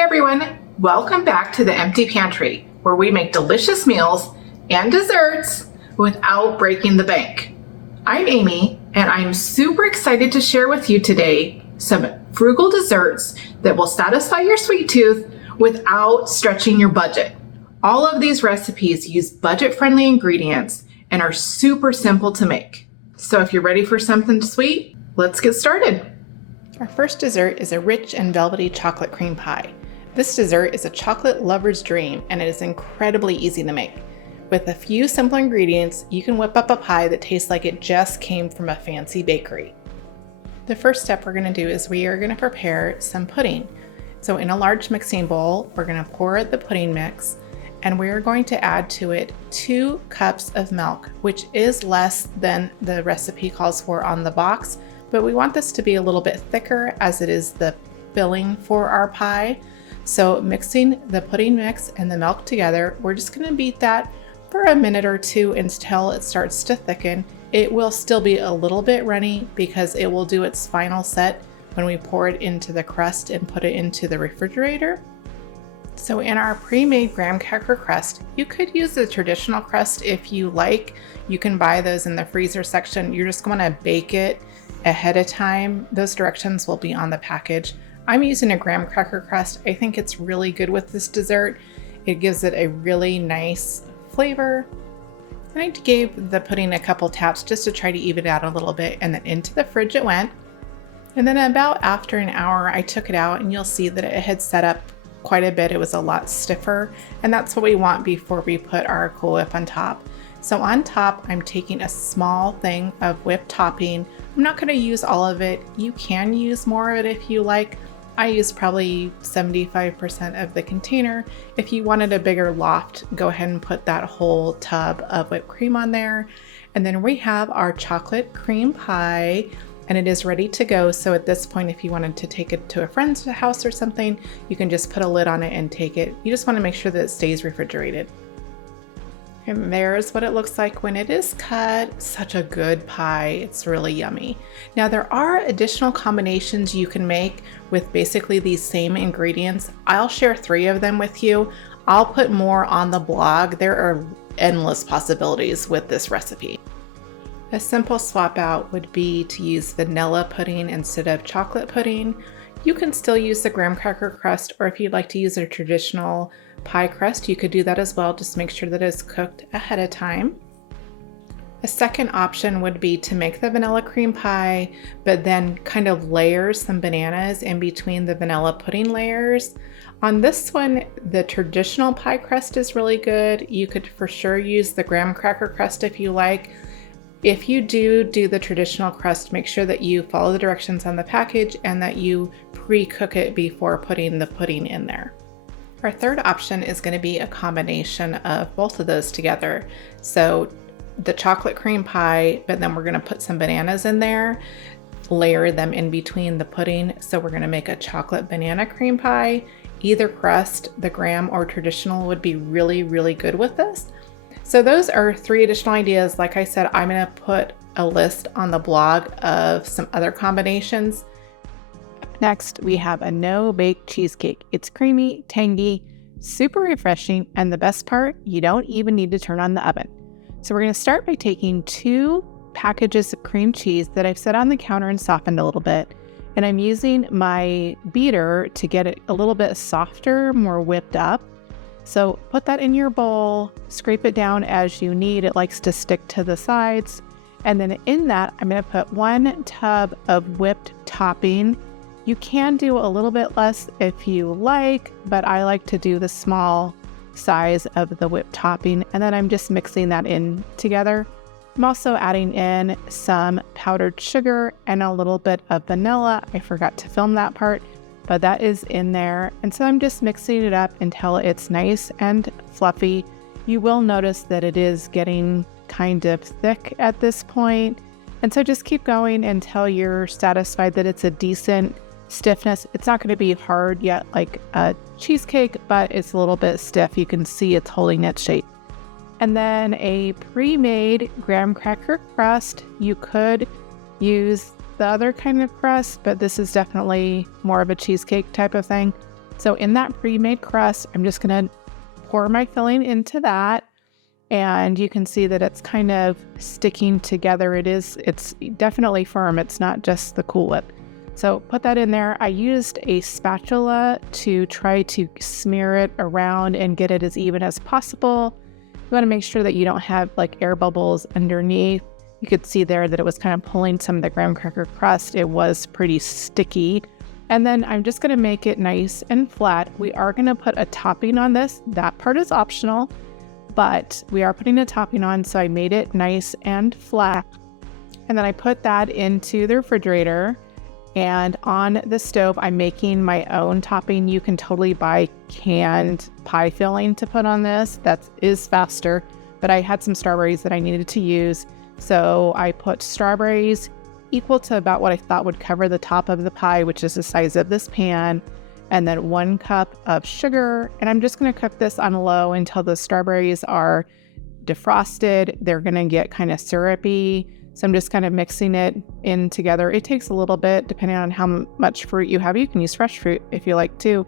Hey everyone, welcome back to the Empty Pantry, where we make delicious meals and desserts without breaking the bank. I'm Amy, and I'm super excited to share with you today some frugal desserts that will satisfy your sweet tooth without stretching your budget. All of these recipes use budget-friendly ingredients and are super simple to make. So if you're ready for something sweet, let's get started. Our first dessert is a rich and velvety chocolate cream pie. This dessert is a chocolate lover's dream, and it is incredibly easy to make. With a few simple ingredients, you can whip up a pie that tastes like it just came from a fancy bakery. The first step we're going to do is we are going to prepare some pudding. So in a large mixing bowl, we're going to pour the pudding mix, and we are going to add to it 2 cups of milk, which is less than the recipe calls for on the box, but we want this to be a little bit thicker as it is the filling for our pie. So mixing the pudding mix and the milk together, we're just going to beat that for a minute or two until it starts to thicken. It will still be a little bit runny because it will do its final set when we pour it into the crust and put it into the refrigerator. So in our pre-made graham cracker crust, you could use the traditional crust if you like. You can buy those in the freezer section. You're just going to bake it ahead of time. Those directions will be on the package. I'm using a graham cracker crust. I think it's really good with this dessert. It gives it a really nice flavor. And I gave the pudding a couple taps just to try to even it out a little bit, and then into the fridge it went. And then about after an hour, I took it out and you'll see that it had set up quite a bit. It was a lot stiffer, and that's what we want before we put our Cool Whip on top. So on top, I'm taking a small thing of whipped topping. I'm not going to use all of it. You can use more of it if you like. I use probably 75% of the container. If you wanted a bigger loft, go ahead and put that whole tub of whipped cream on there. And then we have our chocolate cream pie, and it is ready to go. So at this point, if you wanted to take it to a friend's house or something, you can just put a lid on it and take it. You just want to make sure that it stays refrigerated. And there's what it looks like when it is cut. Such a good pie. It's really yummy. Now there are additional combinations you can make with basically these same ingredients. I'll share 3 of them with you. I'll put more on the blog. There are endless possibilities with this recipe. A simple swap out would be to use vanilla pudding instead of chocolate pudding. You can still use the graham cracker crust, or if you'd like to use a traditional pie crust, you could do that as well. Just make sure that it's cooked ahead of time. A second option would be to make the vanilla cream pie, but then kind of layer some bananas in between the vanilla pudding layers. On this one, the traditional pie crust is really good. You could for sure use the graham cracker crust if you like. If you do the traditional crust, make sure that you follow the directions on the package and that you pre-cook it before putting the pudding in there. Our third option is going to be a combination of both of those together. So the chocolate cream pie, but then we're going to put some bananas in there, layer them in between the pudding. So we're going to make a chocolate banana cream pie. Either crust, the graham or traditional, would be really, really good with this. So those are 3 additional ideas. Like I said, I'm going to put a list on the blog of some other combinations. Next, we have a no-bake cheesecake. It's creamy, tangy, super refreshing, and the best part, you don't even need to turn on the oven. So we're going to start by taking 2 packages of cream cheese that I've set on the counter and softened a little bit. And I'm using my beater to get it a little bit softer, more whipped up. So put that in your bowl, scrape it down as you need. It likes to stick to the sides. And then in that, I'm going to put 1 tub of whipped topping. You can do a little bit less if you like, but I like to do the small size of the whipped topping. And then I'm just mixing that in together. I'm also adding in some powdered sugar and a little bit of vanilla. I forgot to film that part, but that is in there. And so I'm just mixing it up until it's nice and fluffy. You will notice that it is getting kind of thick at this point. And so just keep going until you're satisfied that it's a decent stiffness. It's not going to be hard yet like a cheesecake, but it's a little bit stiff. You can see it's holding its shape. And then a pre-made graham cracker crust. You could use the other kind of crust, but this is definitely more of a cheesecake type of thing. So in that pre-made crust, I'm just going to pour my filling into that. And you can see that it's kind of sticking together. It's definitely firm. It's not just the Cool Whip. So put that in there. I used a spatula to try to smear it around and get it as even as possible. You want to make sure that you don't have like air bubbles underneath. You could see there that it was kind of pulling some of the graham cracker crust. It was pretty sticky. And then I'm just going to make it nice and flat. We are going to put a topping on this. That part is optional, but we are putting a topping on. So I made it nice and flat. And then I put that into the refrigerator. And on the stove, I'm making my own topping. You can totally buy canned pie filling to put on this. That is faster, but I had some strawberries that I needed to use. So I put strawberries equal to about what I thought would cover the top of the pie, which is the size of this pan, and then 1 cup of sugar. And I'm just going to cook this on low until the strawberries are defrosted. They're going to get kind of syrupy. So I'm just kind of mixing it in together. It takes a little bit depending on how much fruit you have. You can use fresh fruit if you like to.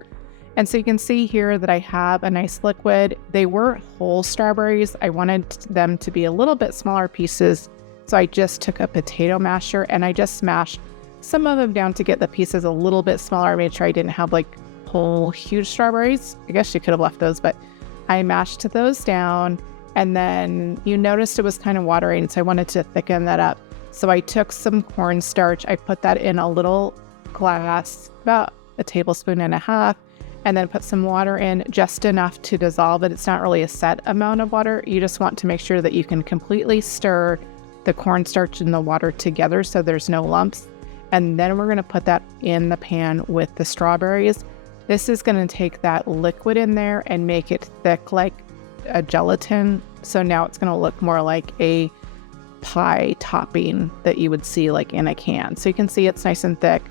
And so you can see here that I have a nice liquid. They were whole strawberries. I wanted them to be a little bit smaller pieces. So I just took a potato masher and I just smashed some of them down to get the pieces a little bit smaller. I made sure I didn't have like whole huge strawberries. I guess you could have left those, but I mashed those down. And then you noticed it was kind of watering, so I wanted to thicken that up. So I took some cornstarch, I put that in a little glass, about 1.5 tablespoons, and then put some water in, just enough to dissolve it. It's not really a set amount of water. You just want to make sure that you can completely stir the cornstarch and the water together so there's no lumps. And then we're going to put that in the pan with the strawberries. This is going to take that liquid in there and make it thick like a gelatin. So now it's going to look more like a pie topping that you would see like in a can. So you can see it's nice and thick.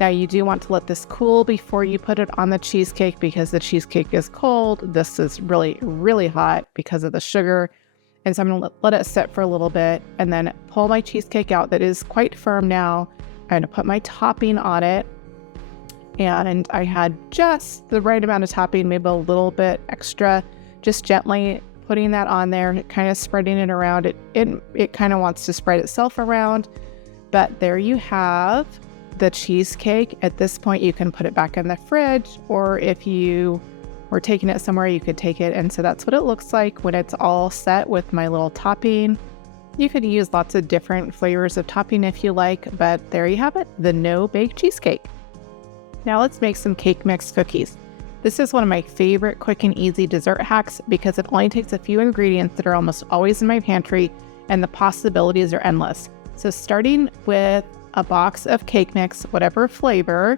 Now you do want to let this cool before you put it on the cheesecake because the cheesecake is cold. This is really, really hot because of the sugar. And so I'm going to let it sit for a little bit and then pull my cheesecake out that is quite firm now. I'm going to put my topping on it. And I had just the right amount of topping, maybe a little bit extra. Just gently putting that on there, kind of spreading it around. It kind of wants to spread itself around, but there you have the cheesecake. At this point, you can put it back in the fridge, or if you were taking it somewhere, you could take it. And so that's what it looks like when it's all set with my little topping. You could use lots of different flavors of topping if you like, but there you have it, the no-bake cheesecake. Now let's make some cake mix cookies. This is one of my favorite quick and easy dessert hacks because it only takes a few ingredients that are almost always in my pantry and the possibilities are endless. So starting with a box of cake mix, whatever flavor,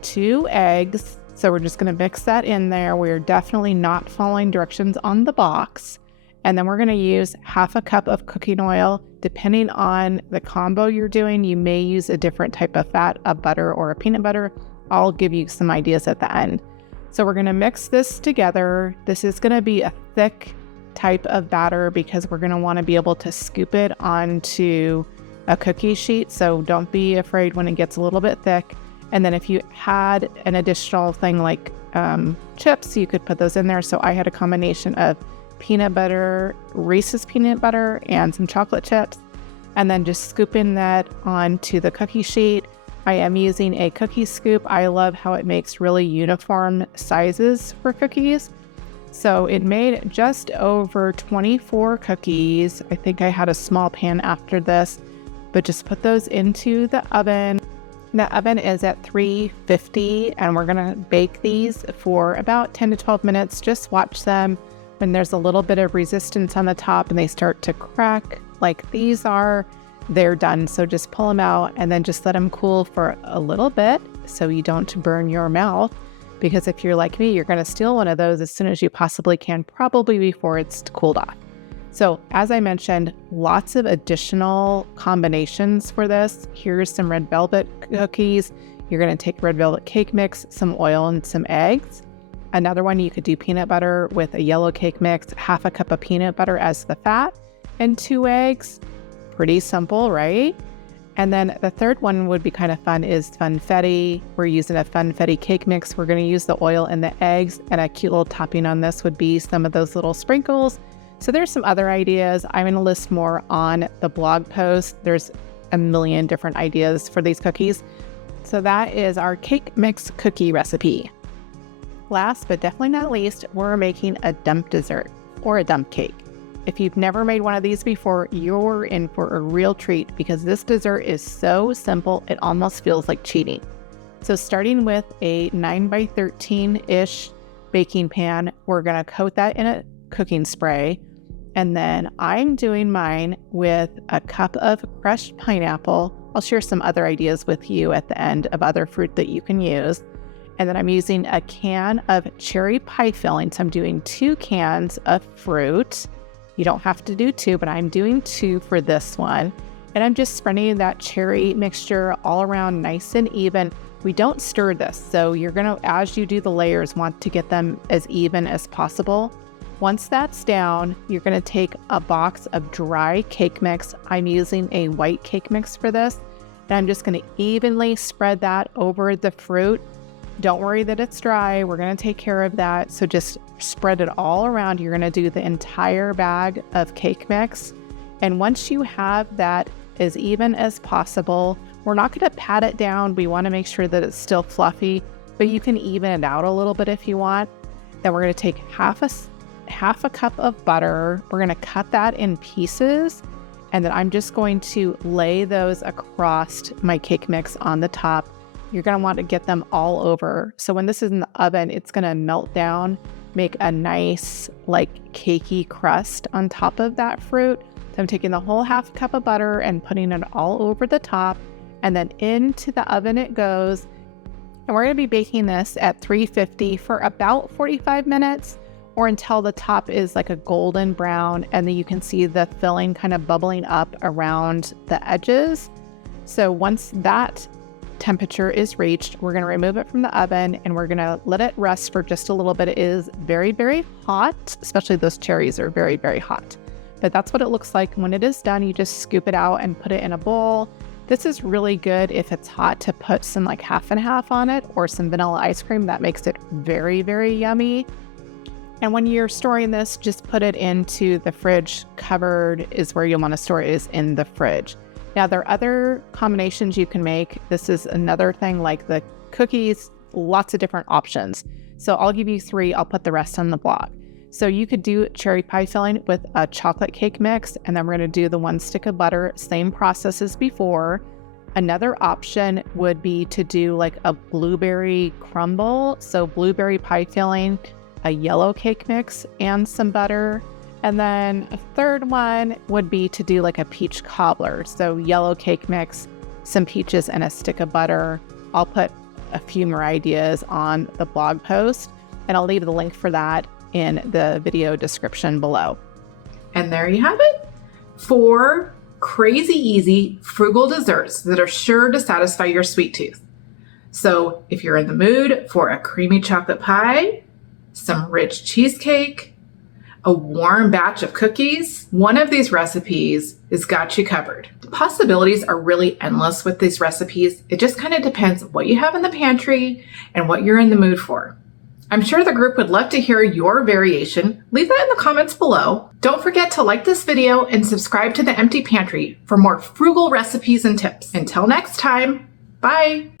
2 eggs. So we're just going to mix that in there. We're definitely not following directions on the box. And then we're going to use 1/2 cup of cooking oil. Depending on the combo you're doing, you may use a different type of fat, a butter or a peanut butter. I'll give you some ideas at the end. So we're going to mix this together. This is going to be a thick type of batter because we're going to want to be able to scoop it onto a cookie sheet. So don't be afraid when it gets a little bit thick. And then if you had an additional thing like chips, you could put those in there. So I had a combination of peanut butter, Reese's peanut butter, and some chocolate chips. And then just scooping that onto the cookie sheet. I am using a cookie scoop. I love how it makes really uniform sizes for cookies. So it made just over 24 cookies. I think I had a small pan after this, but just put those into the oven. The oven is at 350 and we're gonna bake these for about 10 to 12 minutes. Just watch them when there's a little bit of resistance on the top and they start to crack like these are. They're done. So just pull them out and then just let them cool for a little bit so you don't burn your mouth. Because if you're like me, you're going to steal one of those as soon as you possibly can, probably before it's cooled off. So as I mentioned, lots of additional combinations for this. Here's some red velvet cookies. You're going to take red velvet cake mix, some oil and some eggs. Another one, you could do peanut butter with a yellow cake mix, 1/2 cup of peanut butter as the fat, and 2 eggs. Pretty simple, right? And then the third one would be kind of fun is funfetti. We're using a funfetti cake mix. We're going to use the oil and the eggs, and a cute little topping on this would be some of those little sprinkles. So there's some other ideas. I'm going to list more on the blog post. There's a million different ideas for these cookies. So that is our cake mix cookie recipe. Last but definitely not least, we're making a dump dessert or a dump cake. If you've never made one of these before, you're in for a real treat because this dessert is so simple, it almost feels like cheating. So starting with a 9x13-ish baking pan, we're going to coat that in a cooking spray. And then I'm doing mine with a cup of crushed pineapple. I'll share some other ideas with you at the end of other fruit that you can use. And then I'm using a can of cherry pie filling. So I'm doing 2 cans of fruit. You don't have to do 2, but I'm doing 2 for this one. And I'm just spreading that cherry mixture all around nice and even. We don't stir this, so you're gonna, as you do the layers, want to get them as even as possible. Once that's down, you're gonna take a box of dry cake mix. I'm using a white cake mix for this. And I'm just gonna evenly spread that over the fruit. Don't worry that it's dry. We're going to take care of that. So just spread it all around. You're going to do the entire bag of cake mix. And once you have that as even as possible, we're not going to pat it down. We want to make sure that it's still fluffy, but you can even it out a little bit if you want. Then we're going to take half a cup of butter. We're going to cut that in pieces. And then I'm just going to lay those across my cake mix on the top. You're going to want to get them all over. So when this is in the oven, it's going to melt down, make a nice like cakey crust on top of that fruit. So I'm taking the whole half cup of butter and putting it all over the top, and then into the oven it goes. And we're going to be baking this at 350 for about 45 minutes or until the top is like a golden brown, and then you can see the filling kind of bubbling up around the edges. So once that temperature is reached, we're going to remove it from the oven and we're going to let it rest for just a little bit. It is very, very hot, especially those cherries are very, very hot. But that's what it looks like. When it is done, you just scoop it out and put it in a bowl. This is really good if it's hot to put some like half and half on it or some vanilla ice cream. That makes it very, very yummy. And when you're storing this, just put it into the fridge. Covered is where you'll want to store it, is in the fridge. Now, there are other combinations you can make. This is another thing like the cookies, lots of different options. So I'll give you 3. I'll put the rest on the blog. So you could do cherry pie filling with a chocolate cake mix, and then we're going to do the 1 stick of butter, same process as before. Another option would be to do like a blueberry crumble. So blueberry pie filling, a yellow cake mix, and some butter. And then a third one would be to do like a peach cobbler. So yellow cake mix, some peaches, and a stick of butter. I'll put a few more ideas on the blog post, and I'll leave the link for that in the video description below. And there you have it. 4 crazy easy frugal desserts that are sure to satisfy your sweet tooth. So if you're in the mood for a creamy chocolate pie, some rich cheesecake, a warm batch of cookies, one of these recipes has got you covered. The possibilities are really endless with these recipes. It just kind of depends what you have in the pantry and what you're in the mood for. I'm sure the group would love to hear your variation. Leave that in the comments below. Don't forget to like this video and subscribe to the Empty Pantry for more frugal recipes and tips. Until next time, bye.